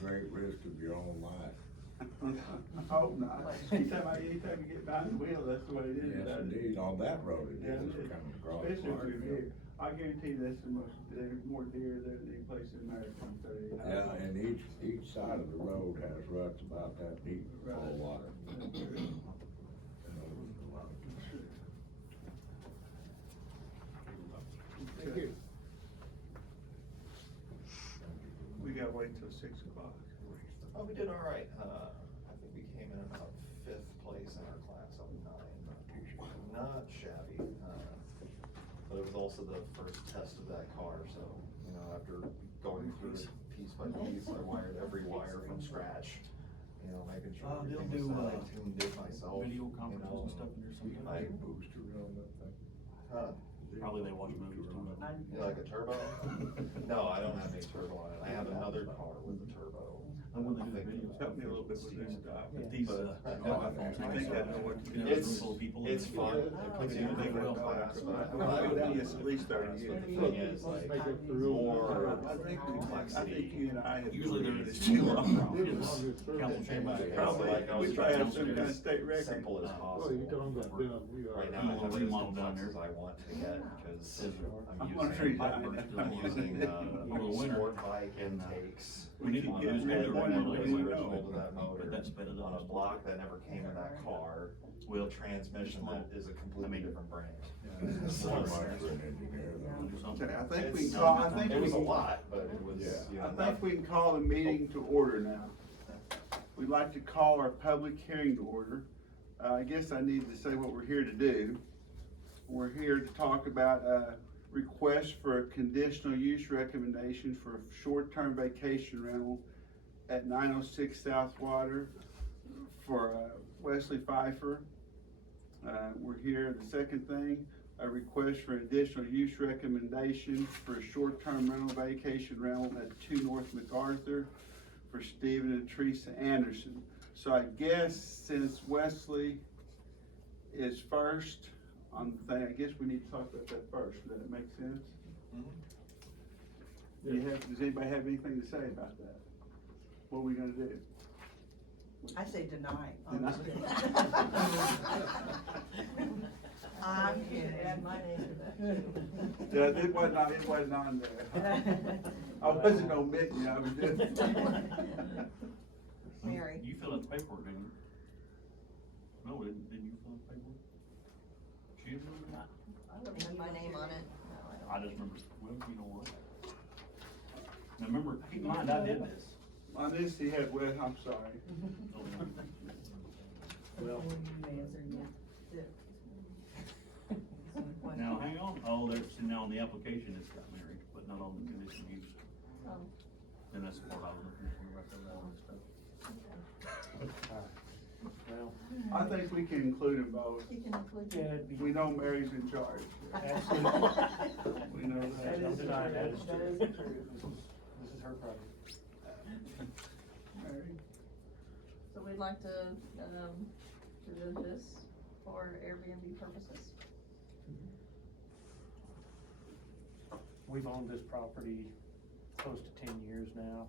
great risk of your own life. I hope not. Anytime you get behind the wheel, that's the way it is. Yes, indeed, on that road it Yeah, is, it is. coming across. Especially if you're Clarksville. deer. I guarantee there's more deer there than any place in America on 38 Yeah, highway. and each side of the road has ruts about that deep full of water. Thank you. We gotta wait till 6 o'clock. Oh, we did all right. I think we came in about 5th place in our class of 9. Not shabby. But it was also the first test of that car, so, you know, after going through it piece by piece, I wired every wire from scratch. You know, making sure They'll everything was do, set. I tuned it myself. video you conferences know, and stuff in there sometimes. I- Booster on that thing. Huh? Probably they watch movies too. You like a turbo? No, I don't have any turbo on it. I have another car with a turbo. I wouldn't do the think- videos. Help me a little bit with this stuff. But these, But- I think I know what to do. It's fun, it puts you in a different class, but Well, I think it's at least 30 But the years. thing is, like, more I think complexity. you and I have. Usually there it's is too two long. council chambers. Probably, Like, I was we try to have trying some to kind of keep it state record. simple as Well, you're talking possible. about them, we are. Right now, I Do a little have as remodel down complex there. as I want to get, because I'm gonna treat I'm that. using, Over the winter. sport bike And, intakes. we need to get That rid of one and was we know original it. to that motor, But that sped it on a up. block that never came in that car, with a transmission that is a completely different brand. So much for an engineer though. Okay, I think we It's- can call, I think It was a we, lot, but it was, Yeah. you know, I think we can call the meeting to order now. We'd like to call our public hearing to order. I guess I need to say what we're here to do. We're here to talk about a request for a conditional use recommendation for a short-term vacation rental at 906 South Water for Wesley Pfeiffer. We're here, the second thing, a request for additional use recommendation for a short-term rental vacation rental at 2 North MacArthur for Stephen and Teresa Anderson. So I guess since Wesley is first on the thing, I guess we need to talk about that first. Does that make sense? Does anybody have anything to say about that? What are we gonna do? I say deny. Deny. I'm kidding. Add my name to that too. Yeah, it wasn't on there. I wasn't omitting, I was just. Mary. You filled out the paperwork, didn't you? No, didn't you fill out the paperwork? She did or not? I don't have my name on it. No, I just remember, well, you know what? Now remember, keep in mind, I did this. On this, he had, well, I'm sorry. Well, I don't. now, hang on, oh, there's, see, now on the application, it's got married, but not on the conditional use. And that's the part I was looking for, right there, all this stuff. Well, I think we can include them both. You can include. yeah, it'd be. We know Mary's in charge. Absolutely. We know that. That is That is true. true. This is her project. Mary? So we'd like to do this for Airbnb purposes. We've owned this property close to 10 years now.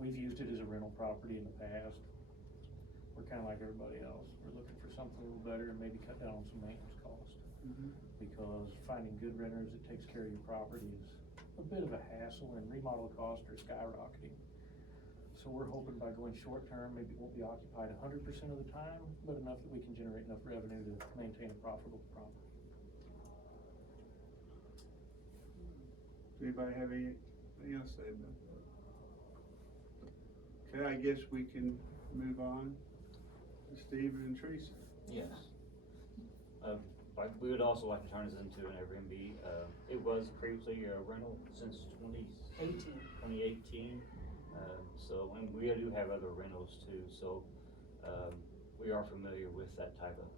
We've used it as a rental property in the past. We're kinda like everybody else. We're looking for something a little better and maybe cut down on some maintenance costs. Because finding good renters that takes care of your property is a bit of a hassle, and remodel costs are skyrocketing. So we're hoping by going short-term, maybe it won't be occupied 100% of the time, but enough that we can generate enough revenue to maintain a profitable property. Does anybody have anything else to say about that? Okay, I guess we can move on to Stephen and Teresa. Yes. But we would also like to turn this into an Airbnb. It was previously a rental since 2018. So, and we do have other rentals too, so, we are familiar with that type of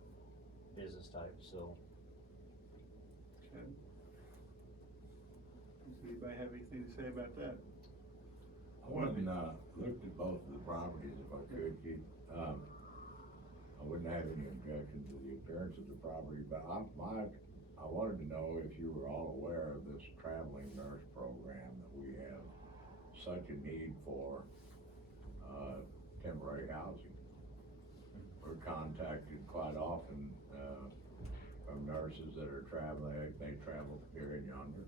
business type, so. Okay. Does anybody have anything to say about that? I went and, looked at both of the properties if I could, Keith. I wouldn't have any objection to the appearance of the property, but I wanted to know if you were all aware of this traveling nurse program that we have such a need for temporary housing. We're contacted quite often, from nurses that are traveling, they travel here and yonder.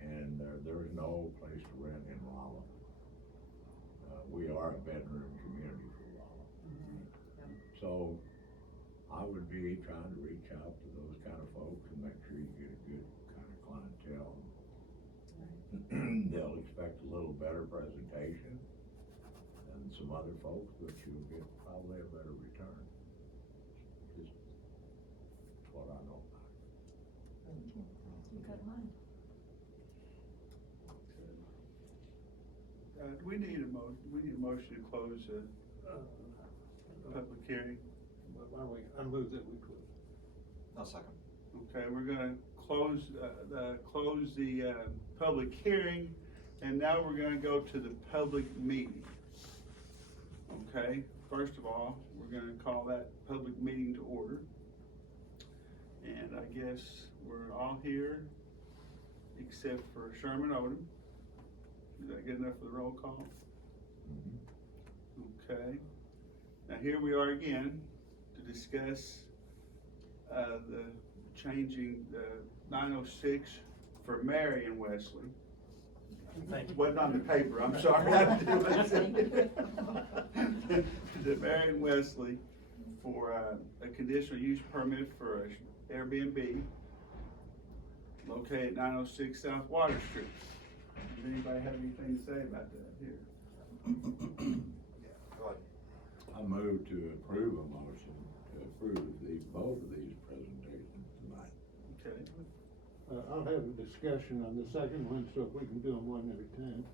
And there's no place to rent in Rolla. We are a bedroom community for Rolla. So I would be trying to reach out to those kind of folks and make sure you get a good kind of clientele. They'll expect a little better presentation than some other folks, but you'll get probably a better return. Just what I know about it. You got mine. Do we need a motion to close the public hearing? Why don't we, I move that we close. No second. Okay, we're gonna close the public hearing, and now we're gonna go to the public meeting. Okay, first of all, we're gonna call that public meeting to order. And I guess we're all here, except for Sherman Odom. Is that good enough for the roll call? Okay. Now here we are again to discuss the changing the 906 for Mary and Wesley. Thank you. Wasn't on the paper, I'm sorry. I didn't do it. The Mary and Wesley for a conditional use permit for an Airbnb located at 906 South Water Street. Does anybody have anything to say about that here? Yeah, go ahead. I move to approve a motion to approve both of these presentations tonight. Okay. I'll have a discussion on the second one, so if we can do them one at a time.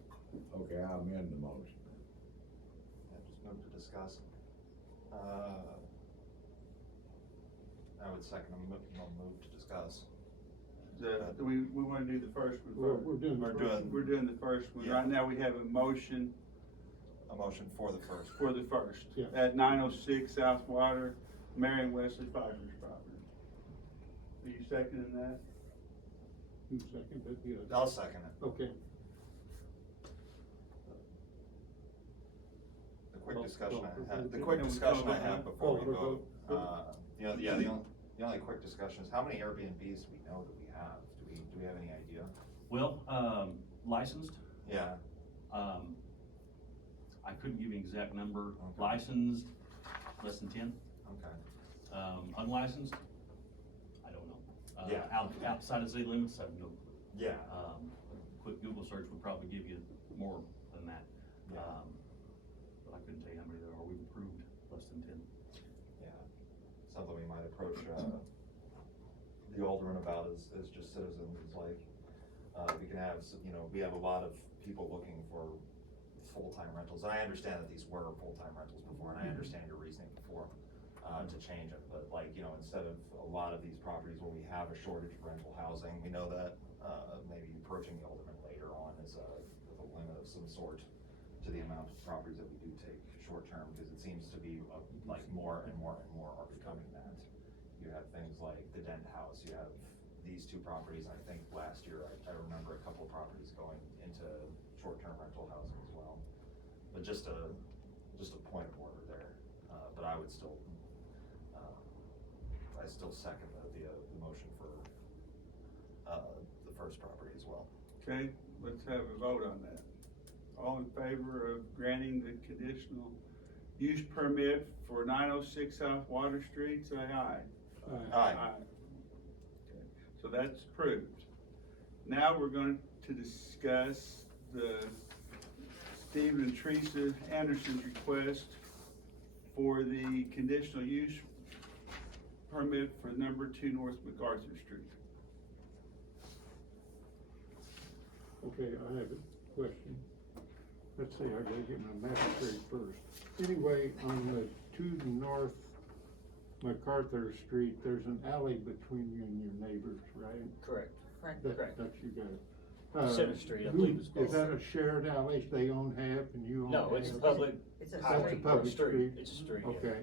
Okay, I'll amend the motion. Yeah, just move to discuss. I would second a move to discuss. Do we wanna do the first one first? We're doing the We're first doing- We're doing the first one. Yeah. Right now, we have a motion A motion for the first. for the first. Yeah. At 906 South Water, Marion Wesley Pfeiffer's property. Are you seconding that? You second it, yes. I'll second it. Okay. The quick Well, discussion well, I had, the we- quick we discussion call I it had that? before we Oh, we're vote, vote. the only quick discussion is how many Airbnbs do we know that we have? Do we have any idea? Well, licensed, Yeah, I couldn't give you an exact number. Okay. Licensed, less than 10. okay. Unlicensed, I don't know. Yeah. Outside of city limits, I have no clue. Yeah. Quick Google search would probably give you more than that. Yeah. But I couldn't tell you how many there are. We've approved less than 10. Yeah, something we might approach, the alderman about is just citizens, is like, we can have, we have a lot of people looking for full-time rentals, and I understand that these were full-time rentals before, and I understand your reasoning before, to change it, but like, instead of a lot of these properties where we have a shortage of rental housing, we know that, maybe approaching the alderman later on is, with a limit of some sort to the amount of properties that we do take short-term, because it seems to be, like, more and more and more are becoming that. You have things like the Dent House, you have these two properties, I think last year, I remember a couple of properties going into short-term rental housing as well. But just a point of order there, but I would still, I still second the motion for, the first property as well. Okay, let's have a vote on that. All in favor of granting the conditional use permit for 906 South Water Street, say aye. Aye. Okay, so that's approved. Now we're going to discuss the Stephen and Teresa Anderson's request for the conditional use permit for number 2 North MacArthur Street. Okay, I have a question. Let's see, I gotta get my map straight first. Anyway, on the 2 North MacArthur Street, there's an alley between you and your neighbors, right? Correct. Correct. That's you guys. Center Street, I who- believe it's called. Is that a shared alley, they own half and you own half? No, it's a public It's a highway, street. public street. It's a street, yeah. Okay.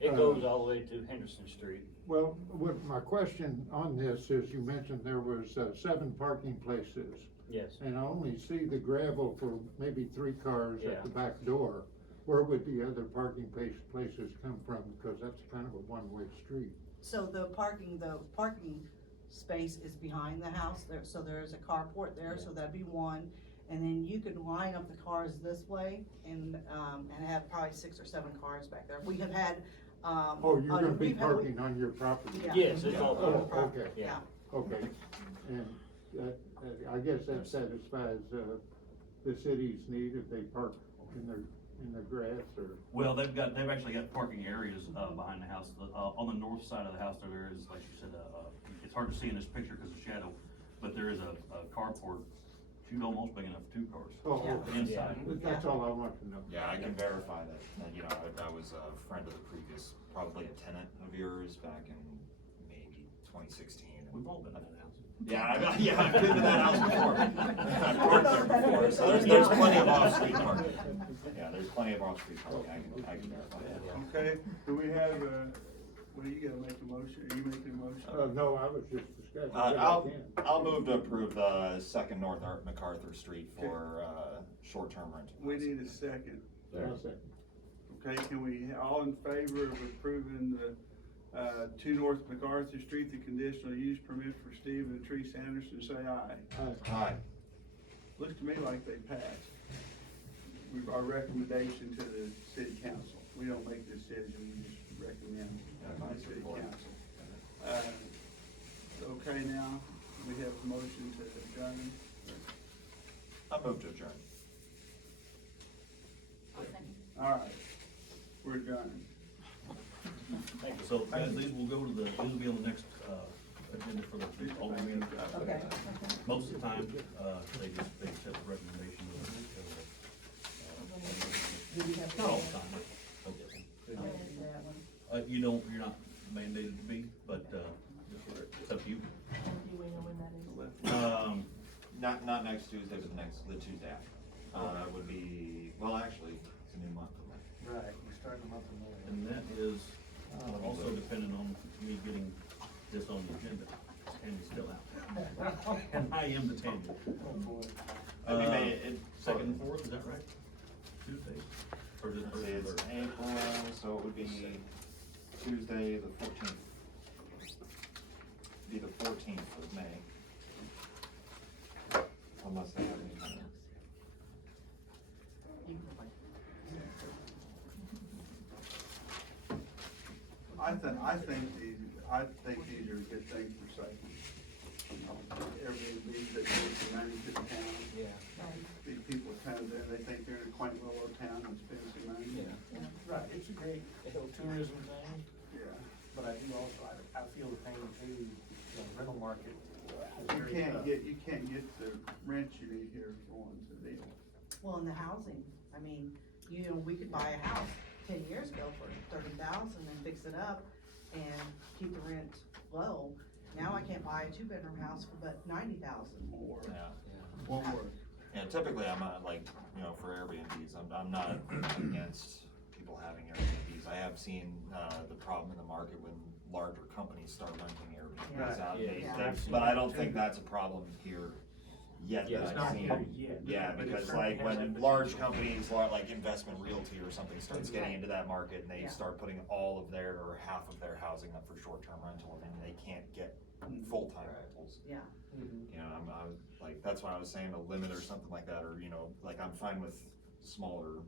It goes all the way to Henderson Street. Well, what my question on this is, you mentioned there was 7 parking places. Yes. And I only see the gravel for maybe 3 cars Yeah. at the back door. where would the other parking places come from? Because that's kind of a one-way street. So the parking space is behind the house there, so there's a carport there, so that'd be one. And then you could line up the cars this way and have probably 6 or 7 cars back there. We have had, Oh, you're gonna be parking on your property? Yeah. Yes, it's all Oh, covered. okay, Yeah, okay. And that, I guess that satisfies, the city's need if they park in their grass or? Well, they've actually got parking areas, behind the house. On the north side of the house, there is, like you said, it's hard to see in this picture because of shadow, but there is a carport, shoot, almost big enough for 2 cars. Oh, Yeah. okay. Inside. That's all I want to know. Yeah, I can verify that, you know, I was a friend of the previous, probably a tenant of yours back in maybe 2016. We've all been in that house. Yeah, I've been to that house before. I've parked there before, so there's plenty of off-street parking. Yeah, there's plenty of off-street parking, I can verify that. Okay, do we have, well, you gotta make a motion, are you making a motion? No, I was just discussing. what I I'll can. move to approve the 2nd North MacArthur Street for, short-term rental. We need a second. I'll second. Okay, can we, all in favor of approving the, 2 North MacArthur Street, the conditional use permit for Steve and Teresa Anderson, say aye. Aye. Looks to me like they passed. Our recommendation to the city council. We don't make the decision, we just recommend by the city council. Okay, now, we have a motion to adjourn. I'll move to adjourn. All right, we're adjourned. So, guys, these will go to these will be on the next, agenda for the Alderman meeting. okay. Most of the time, they accept the recommendation of, not all the time, but, okay. You're not mandated to be, but, it's up to you. Do we know when that is? Not next Tuesday, but the Tuesday after. Would be, well, actually, it's a new month. Right, we start the month of May. And that is also dependent on me getting this on the agenda. Tammy's still out. And I am the Tammy. Oh, boy. I mean, it- Second and fourth, is that right? Tuesdays? Or is it first and It's third? April, so it would be Tuesday, the 14th. Be the 14th of May. Unless they have any kind of. I think these are a good thing for safety. You know, Airbnbs that give some money to the town. Yeah. These people come there, they think they're in a quaint little town and spend some money. Right, it's a great tourism thing, Yeah. but I do also, I feel the pain too, the rental market. is You very can't tough. get the rent you need here for one's a deal. Well, in the housing, I mean, we could buy a house 10 years ago for 30,000 and fix it up and keep the rent low. Now I can't buy a 2-bedroom house for but 90,000. More. Yeah. Yeah, typically I'm not like, you know, for Airbnbs, I'm not against people having Airbnbs. I have seen, the problem in the market when larger companies start renting Airbnbs out. Yeah. But I don't think that's a problem here yet Yeah, that it's I've not seen. here yet. Yeah, But it because certainly like has when that large potential. companies, like Investment Realty or something starts getting into that market and they Yeah. start putting all of their, or half of their housing up for short-term rental, and then they can't get full-time rentals. Yeah. Mhm. You know, I was, like, that's why I was saying a limit or something like that, or, you know, like, I'm fine with smaller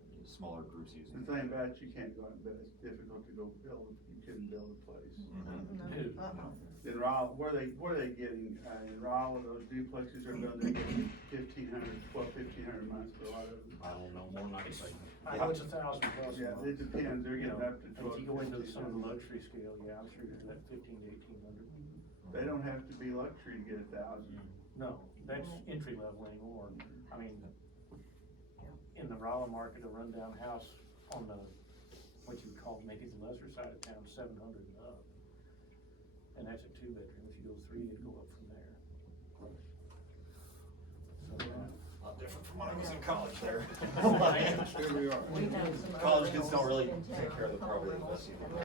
groups The using. thing about it, you can't go out and build, it's difficult to go build, you couldn't build a place. Mhm. No, uh-uh. In Raleigh, where are they getting, in Raleigh, those duplexes are building, they're getting 1,500 a month for a lot of them. I don't know, more than I can say. I know it's 1,000 plus a Yeah, month. it depends, they're You getting know, up to and 12. if you go into some of the 1,500. luxury scale, yeah, I'm sure you're at 15 to 1,800. They don't have to be luxury to get 1,000. No, that's entry level anymore. I mean, in the Raleigh market, a rundown house on the, what you would call maybe the lesser side of town, 700 and up. And that's a 2-bedroom. If you go 3, it'd go up from there. So, A lot different from when I was in college there. Here we are. We know some College other kids don't really in town take care of the property home unless you. rentals.